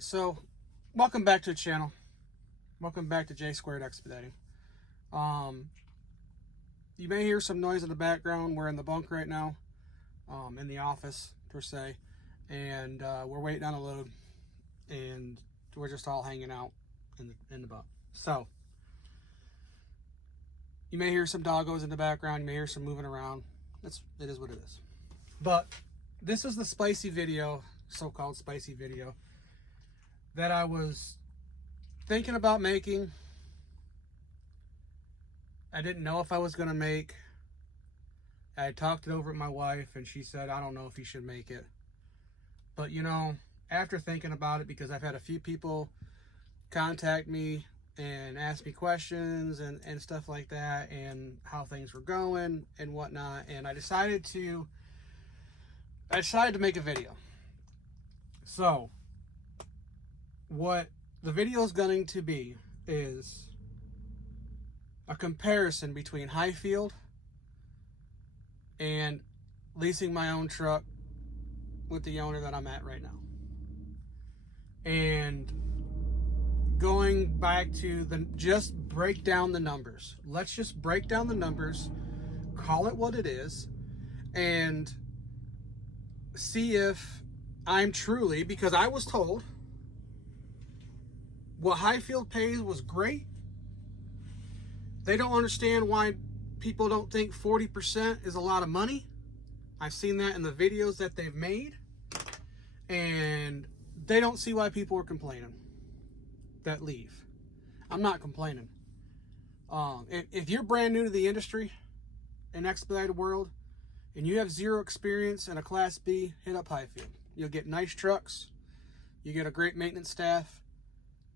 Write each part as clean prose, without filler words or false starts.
Alright, so welcome back to the channel. Welcome back to J Squared Expediting. You may hear some noise in the background. We're in the bunk right now, in the office per se, and we're waiting on a load, and we're just all hanging out in the bunk. So you may hear some doggos in the background. You may hear some moving around. It is what it is. But this is the spicy video, so-called spicy video, that I was thinking about making. I didn't know if I was going to make. I talked it over with my wife, and she said, I don't know if you should make it. But, you know, after thinking about it, because I've had a few people contact me and ask me questions and stuff like that, and how things were going and whatnot, and I decided to make a video. So what the video is going to be is a comparison between Hyfield and leasing my own truck with the owner that I'm at right now. And going back to just break down the numbers. Let's just break down the numbers, call it what it is, and see if I'm truly, because I was told what Hyfield pays was great. They don't understand why people don't think 40% is a lot of money. I've seen that in the videos that they've made, and they don't see why people are complaining that leave. I'm not complaining. If you're brand new to the industry in expedited world and you have zero experience in a Class B, hit up Hyfield. You'll get nice trucks. You get a great maintenance staff.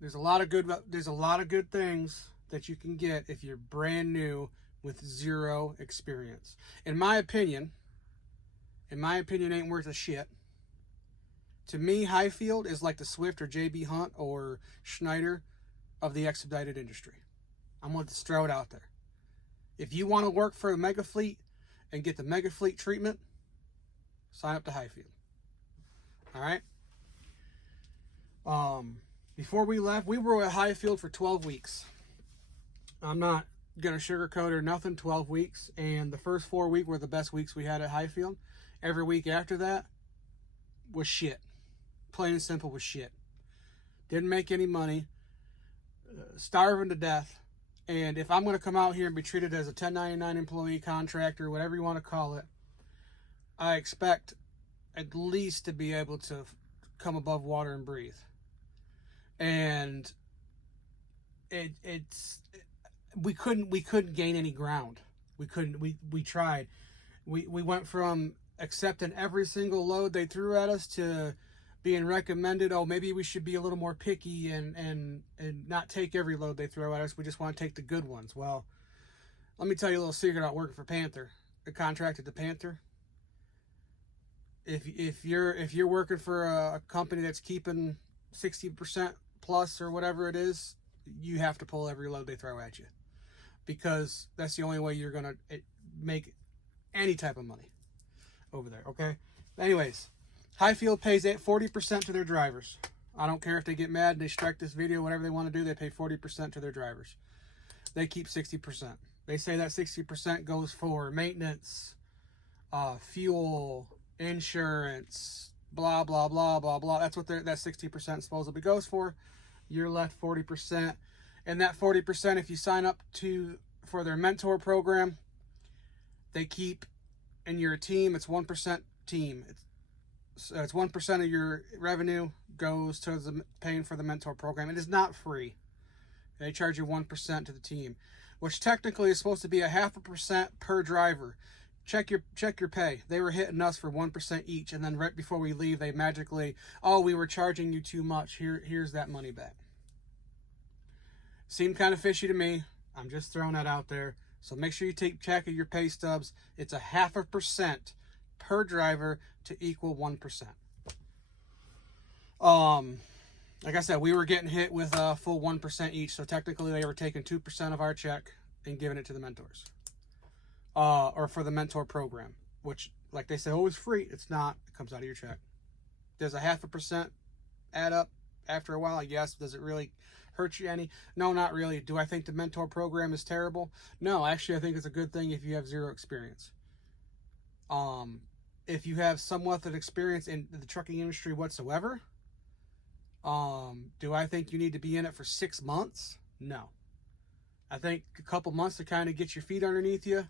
There's a lot of good things that you can get if you're brand new with zero experience. In my opinion, ain't worth a shit. To me, Hyfield is like the Swift or JB Hunt or Schneider of the expedited industry. I'm going to throw it out there. If you want to work for a mega fleet and get the mega fleet treatment, sign up to Hyfield. All right? Before we left, we were at Hyfield for 12 weeks. I'm not going to sugarcoat or nothing, 12 weeks. And the first 4 weeks were the best weeks we had at Hyfield. Every week after that was shit. Plain and simple was shit. Didn't make any money. Starving to death. And if I'm going to come out here and be treated as a 1099 employee, contractor, whatever you want to call it, I expect at least to be able to come above water and breathe. And we couldn't gain any ground. We tried. We went from accepting every single load they threw at us to being recommended, oh, maybe we should be a little more picky and not take every load they throw at us. We just want to take the good ones. Well, let me tell you a little secret about working for Panther. I contracted to Panther. If you're working for a company that's keeping 60% plus or whatever it is, you have to pull every load they throw at you, because that's the only way you're gonna make any type of money over there. Okay. Anyways, Hyfield pays 40% to their drivers. I don't care if they get mad and they strike this video, whatever they want to do, they pay 40% to their drivers. They keep 60%. They say that 60% goes for maintenance, fuel, insurance, blah, blah, blah, blah, blah. That's what that 60% supposedly goes for. You're left 40%. And that 40%, if you sign up for their mentor program, they keep, and you're a team, it's 1% team. It's 1% of your revenue goes towards paying for the mentor program. It is not free. They charge you 1% to the team, which technically is supposed to be 0.5% per driver. Check your pay. They were hitting us for 1% each, and then right before we leave, they magically, oh, we were charging you too much. Here's that money back. Seemed kind of fishy to me. I'm just throwing that out there. So make sure you take check of your pay stubs. It's 0.5% per driver to equal 1%. Like I said, we were getting hit with a full 1% each. So technically they were taking 2% of our check and giving it to the mentors. Or for the mentor program, which, like they say, oh, it's free. It's not. It comes out of your check. There's 0.5% add up after a while, yes. Does it really hurt you any? No, not really. Do I think the mentor program is terrible? No, actually, I think it's a good thing if you have zero experience. If you have somewhat of experience in the trucking industry whatsoever, do I think you need to be in it for 6 months? No. I think a couple months to kind of get your feet underneath you.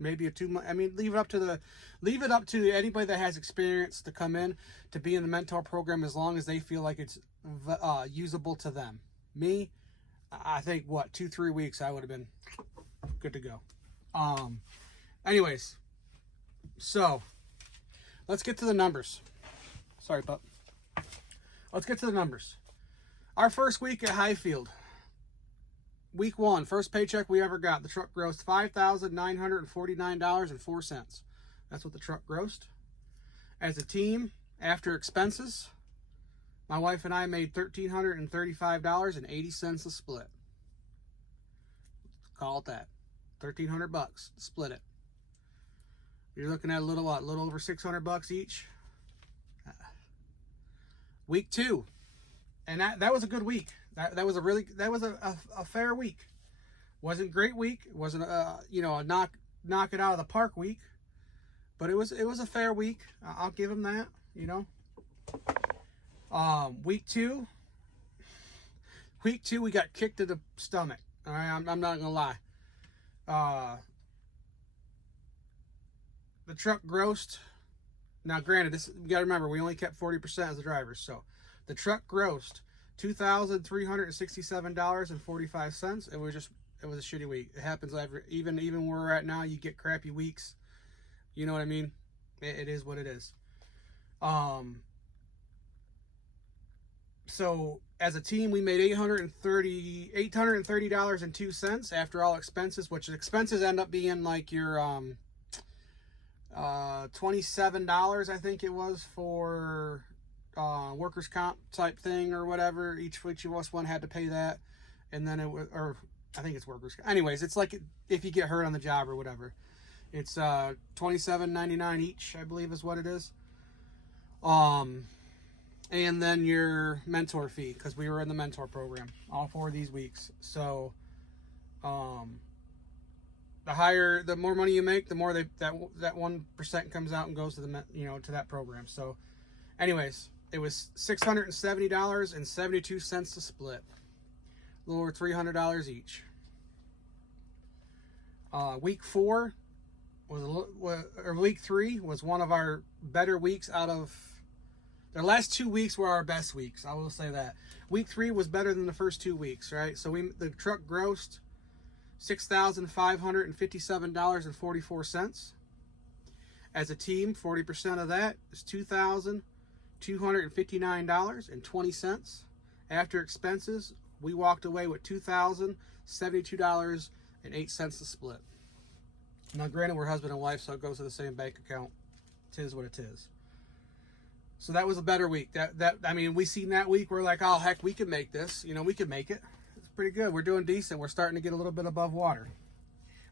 Maybe a 2 month. I mean, leave it up to anybody that has experience to come in to be in the mentor program as long as they feel like it's usable to them. Me, I think 2-3 weeks I would have been good to go. Anyways, so let's get to the numbers. Sorry, pup. Let's get to the numbers. Our first week at Hyfield. Week 1, first paycheck we ever got. The truck grossed $5,949.04. That's what the truck grossed. As a team, after expenses, my wife and I made $1,335.80 a split. Call it that. $1,300. Split it. You're looking at a little over $600 each. Week 2, and that was a good week. That was a fair week. Wasn't a great week. Wasn't a knock it out of the park week, but it was a fair week. I'll give him that. Week 2 we got kicked in the stomach. All right, I'm not gonna lie. The truck grossed. Now, granted, you got to remember, we only kept 40% as the drivers. So, the truck grossed $2,367.45. It was a shitty week. It happens even where we're at now. You get crappy weeks. You know what I mean? It is what it is. So, as a team, we made $830.02 after all expenses, which expenses end up being like your $27, I think it was, for workers' comp type thing or whatever. Each of us one had to pay that, and then or I think it's workers' comp. Anyways, it's like if you get hurt on the job or whatever, it's $27.99 each, I believe is what it is. And then your mentor fee, because we were in the mentor program all 4 of these weeks. So, the more money you make, the more that 1% comes out and goes to to that program. So, anyways, it was $670.72 to split, a little over $300 each. Week 3 was one of our better weeks out of. The last 2 weeks were our best weeks. I will say that. Week 3 was better than the first 2 weeks, right? So the truck grossed $6,557.44. As a team, 40% of that is $2,259.20. After expenses, we walked away with $2,072.08 to split. Now, granted, we're husband and wife, so it goes to the same bank account. Tis what it is. So that was a better week. We seen that week. We're like, oh heck, we can make this. We can make it. Pretty good. We're doing decent. We're starting to get a little bit above water.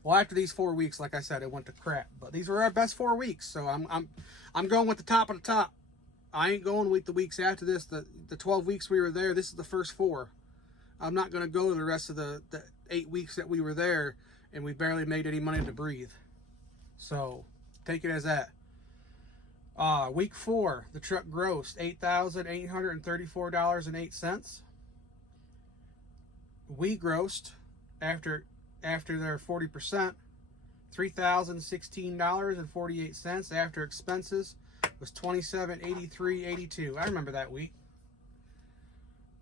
Well, after these 4 weeks, like I said, it went to crap. But these were our best 4 weeks, so I'm going with the top of the top. I ain't going with the weeks after this. The 12 weeks we were there, this is the first 4. I'm not going to go to the rest of the 8 weeks that we were there, and we barely made any money to breathe. So take it as that. Week 4, the truck grossed $8,834.08. We grossed, after their 40%, $3,016.48. After expenses was $2,783.82. I remember that week.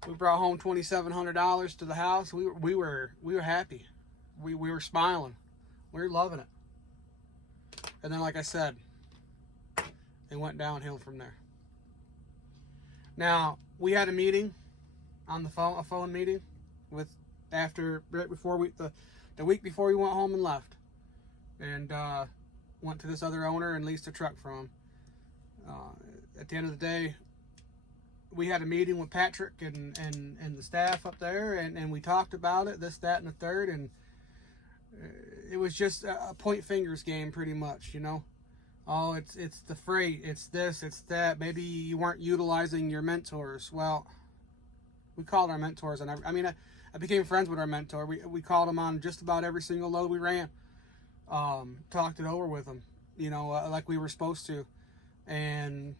We brought home $2,700 to the house. We were happy. We were smiling. We were loving it. And then, like I said, it went downhill from there. Now, we had a meeting on the phone, a phone meeting the week before we went home and left, and went to this other owner and leased a truck from him. At the end of the day, we had a meeting with Patrick and the staff up there, and we talked about it, this, that, and the third, and it was just a point fingers game, pretty much. Oh, it's the freight, it's this, it's that. Maybe you weren't utilizing your mentors. Well, We called our mentors on every, I became friends with our mentor. We called him on just about every single load we ran. Talked it over with them, like we were supposed to. And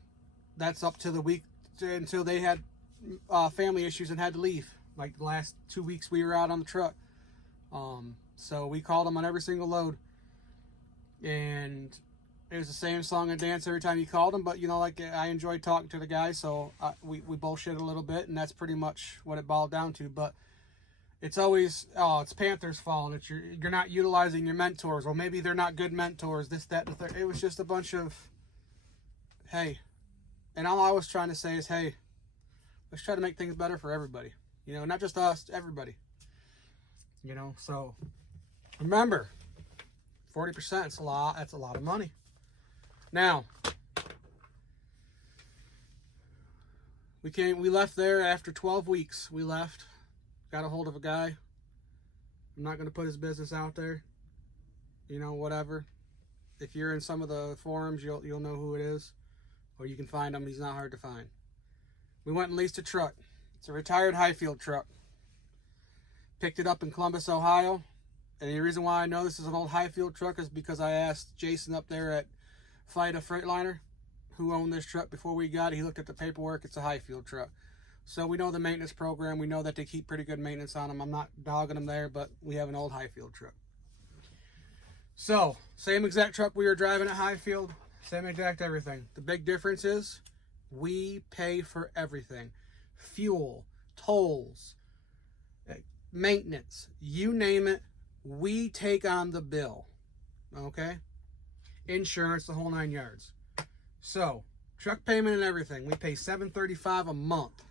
that's up to the week until they had family issues and had to leave. Like the last 2 weeks we were out on the truck. So we called them on every single load. And it was the same song and dance every time you called them. But, like I enjoyed talking to the guy. So we bullshit a little bit. And that's pretty much what it boiled down to. But it's always, it's Panther's fault. It's you're not utilizing your mentors. Well, maybe they're not good mentors. This, that, and the third. It was just a bunch of, hey. And all I was trying to say is, hey, let's try to make things better for everybody. Not just us, everybody. So remember, 40%, it's a lot. That's a lot of money. Now, we left there after 12 weeks. We left, got a hold of a guy. I'm not going to put his business out there. Whatever. If you're in some of the forums, you'll know who it is. Or you can find him. He's not hard to find. We went and leased a truck. It's a retired Hyfield truck. Picked it up in Columbus, Ohio. And the reason why I know this is an old Hyfield truck is because I asked Jason up there at Fight a Freightliner who owned this truck before we got it. He looked at the paperwork. It's a Hyfield truck. So we know the maintenance program. We know that they keep pretty good maintenance on them. I'm not dogging them there, but we have an old Hyfield truck. So, same exact truck we were driving at Hyfield. Same exact everything. The big difference is we pay for everything. Fuel, tolls, maintenance, you name it, we take on the bill. Okay? Insurance, the whole 9 yards. So, truck payment and everything, we pay $735 a month.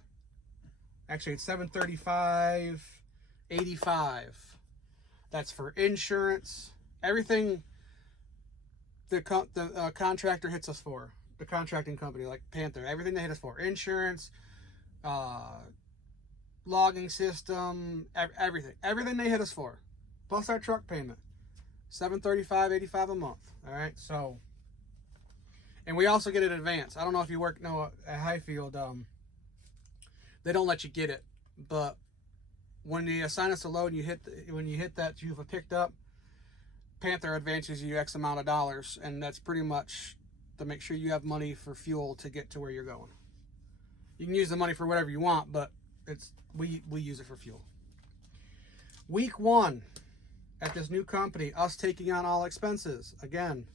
Actually, it's $735.85. That's for insurance, everything the contractor hits us for, the contracting company like Panther, everything they hit us for, insurance, logging system, everything they hit us for, plus our truck payment, $735.85 a month. All right, so, and we also get it in advance. I don't know if you work at Hyfield, they don't let you get it, but when you assign us a load and when you hit that you've picked up, Panther advances you X amount of dollars, and that's pretty much to make sure you have money for fuel to get to where you're going. You can use the money for whatever you want, but we use it for fuel. Week 1 at this new company, us taking on all expenses. Again,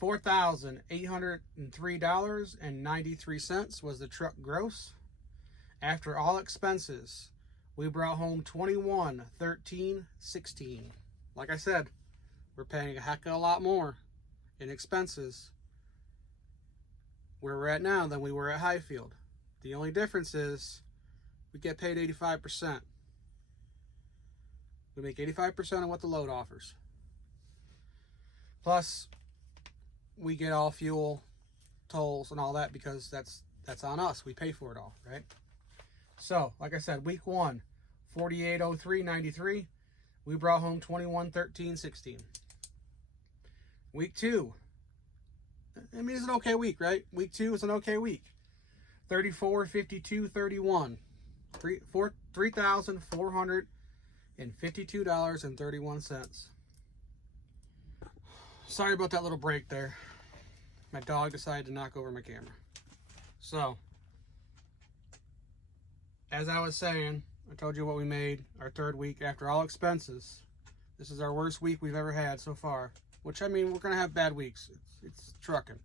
$4,803.93 was the truck gross. After all expenses, we brought home $21,1316. Like I said, we're paying a heck of a lot more in expenses where we're at now than we were at Hyfield. The only difference is we get paid 85%. We make 85% of what the load offers. Plus, we get all fuel, tolls, and all that because that's on us. We pay for it all, right? So, like I said, week 1, $48,03.93. We brought home $21,1316. Week 2, it's an okay week, right? Week 2 is an okay week. $34,52.31. $3,452.31. Sorry about that little break there. My dog decided to knock over my camera. So, as I was saying, I told you what we made our third week after all expenses. This is our worst week we've ever had so far. Which, we're going to have bad weeks. It's trucking.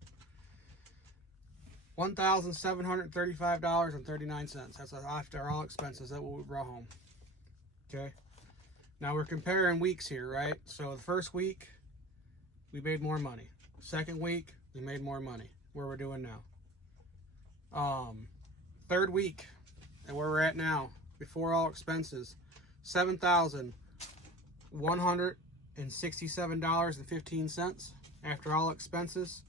$1,735.39. That's after all expenses. That's what we brought home. Okay? Now we're comparing weeks here, right? So the first week, we made more money. Second week, we made more money. Where we're doing now. Third week, and where we're at now, before all expenses, $7,167.15. After all expenses,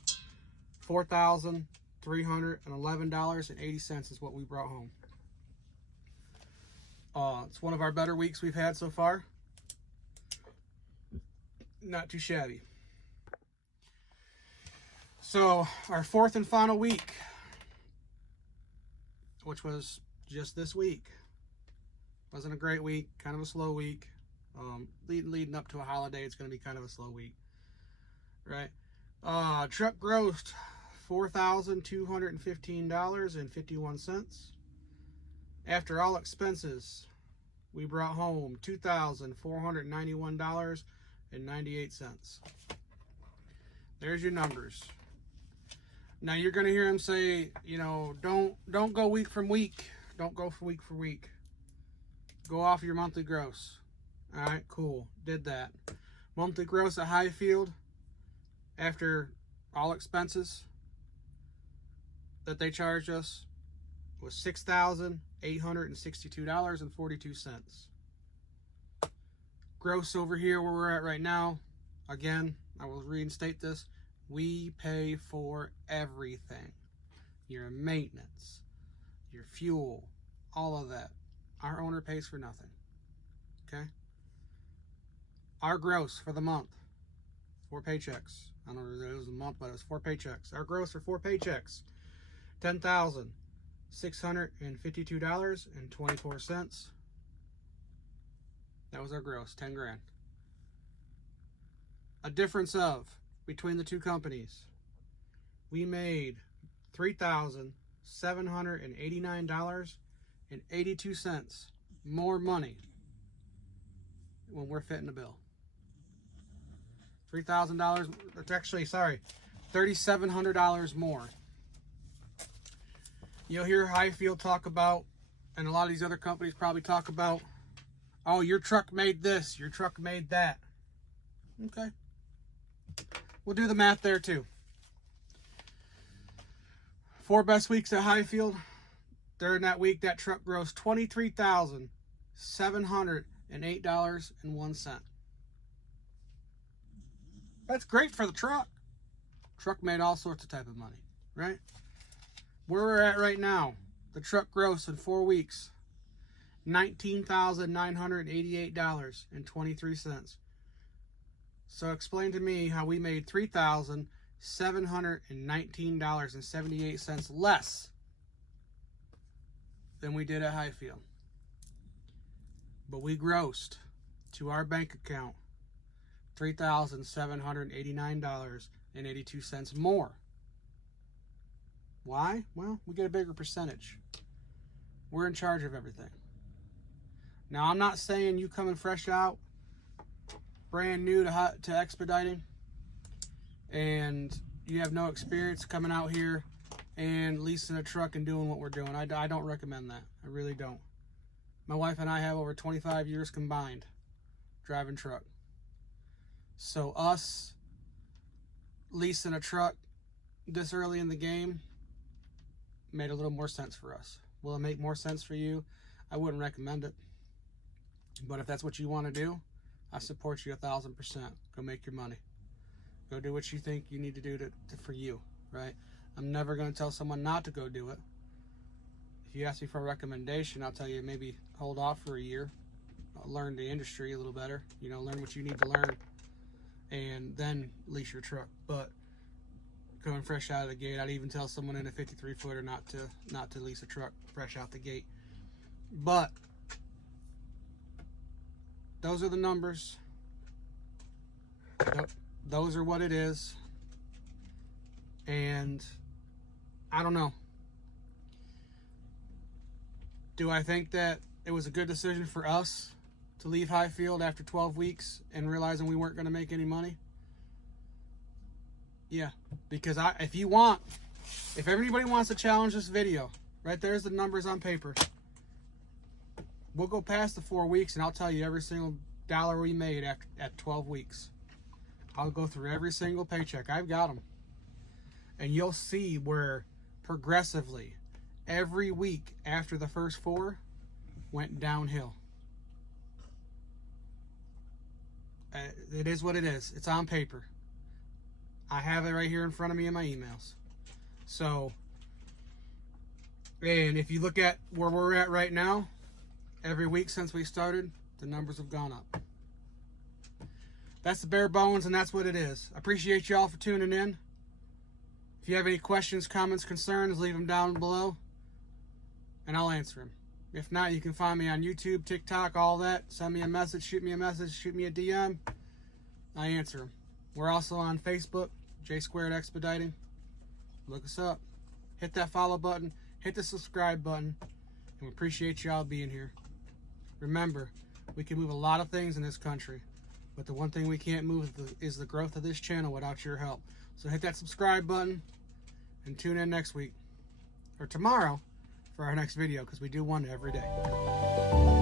$4,311.80 is what we brought home. It's one of our better weeks we've had so far. Not too shabby. So, our fourth and final week, which was just this week. Wasn't a great week, kind of a slow week. Leading up to a holiday, it's going to be kind of a slow week, right? Truck grossed $4,215.51. After all expenses, we brought home $2,491.98. There's your numbers. Now you're going to hear him say, you know, don't go week from week. Don't go for week. Go off your monthly gross. All right, cool. Did that. Monthly gross at Hyfield after all expenses that they charged us was $6,862.42. Gross over here where we're at right now, again, I will reinstate this. We pay for everything. Your maintenance, your fuel, all of that. Our owner pays for nothing. Okay? Our gross for the month, 4 paychecks. I don't know if it was a month, but it was 4 paychecks. Our gross for 4 paychecks, $10,652.24. That was our gross, 10 grand. A difference of, between the two companies, we made $3,789.82 more money when we're fitting the bill. $3,000, it's actually, sorry, $3,700 more. You'll hear Hyfield talk about, and a lot of these other companies probably talk about, oh, your truck made this, your truck made that. Okay. We'll do the math there too. 4 best weeks at Hyfield. During that week, that truck grossed $23,708.01. That's great for the truck. Truck made all sorts of type of money, right? Where we're at right now, the truck gross in 4 weeks, $19,988.23. So explain to me how we made $3,719.78 less than we did at Hyfield. But we grossed to our bank account $3,789.82 more. Why? Well, we get a bigger percentage. We're in charge of everything. Now, I'm not saying you coming fresh out, brand new to expediting, and you have no experience coming out here and leasing a truck and doing what we're doing. I don't recommend that. I really don't. My wife and I have over 25 years combined driving truck. So us leasing a truck this early in the game made a little more sense for us. Will it make more sense for you? I wouldn't recommend it. But if that's what you want to do, I support you 1,000%. Go make your money. Go do what you think you need to do for you, right? I'm never going to tell someone not to go do it. If you ask me for a recommendation, I'll tell you maybe hold off for a year, learn the industry a little better, you know, learn what you need to learn, and then lease your truck. But coming fresh out of the gate, I'd even tell someone in a 53-footer not to lease a truck fresh out the gate. But those are the numbers. Those are what it is. And I don't know. Do I think that it was a good decision for us to leave Hyfield after 12 weeks and realizing we weren't going to make any money? Yeah, because if everybody wants to challenge this video, right there's the numbers on paper. We'll go past the 4 weeks and I'll tell you every single dollar we made at 12 weeks. I'll go through every single paycheck. I've got them. And you'll see where progressively every week after the first 4 went downhill. It is what it is. It's on paper. I have it right here in front of me in my emails. So, and if you look at where we're at right now, every week since we started, the numbers have gone up. That's the bare bones, and that's what it is. I appreciate you all for tuning in. If you have any questions, comments, concerns, leave them down below, and I'll answer them. If not, you can find me on YouTube, TikTok, all that. Send me a message, shoot me a DM. I answer them. We're also on Facebook, J2 Expediting. Look us up. Hit that follow button. Hit the subscribe button. And we appreciate y'all being here. Remember, we can move a lot of things in this country, but the one thing we can't move is the growth of this channel without your help. So hit that subscribe button and tune in next week or tomorrow for our next video, because we do one every day.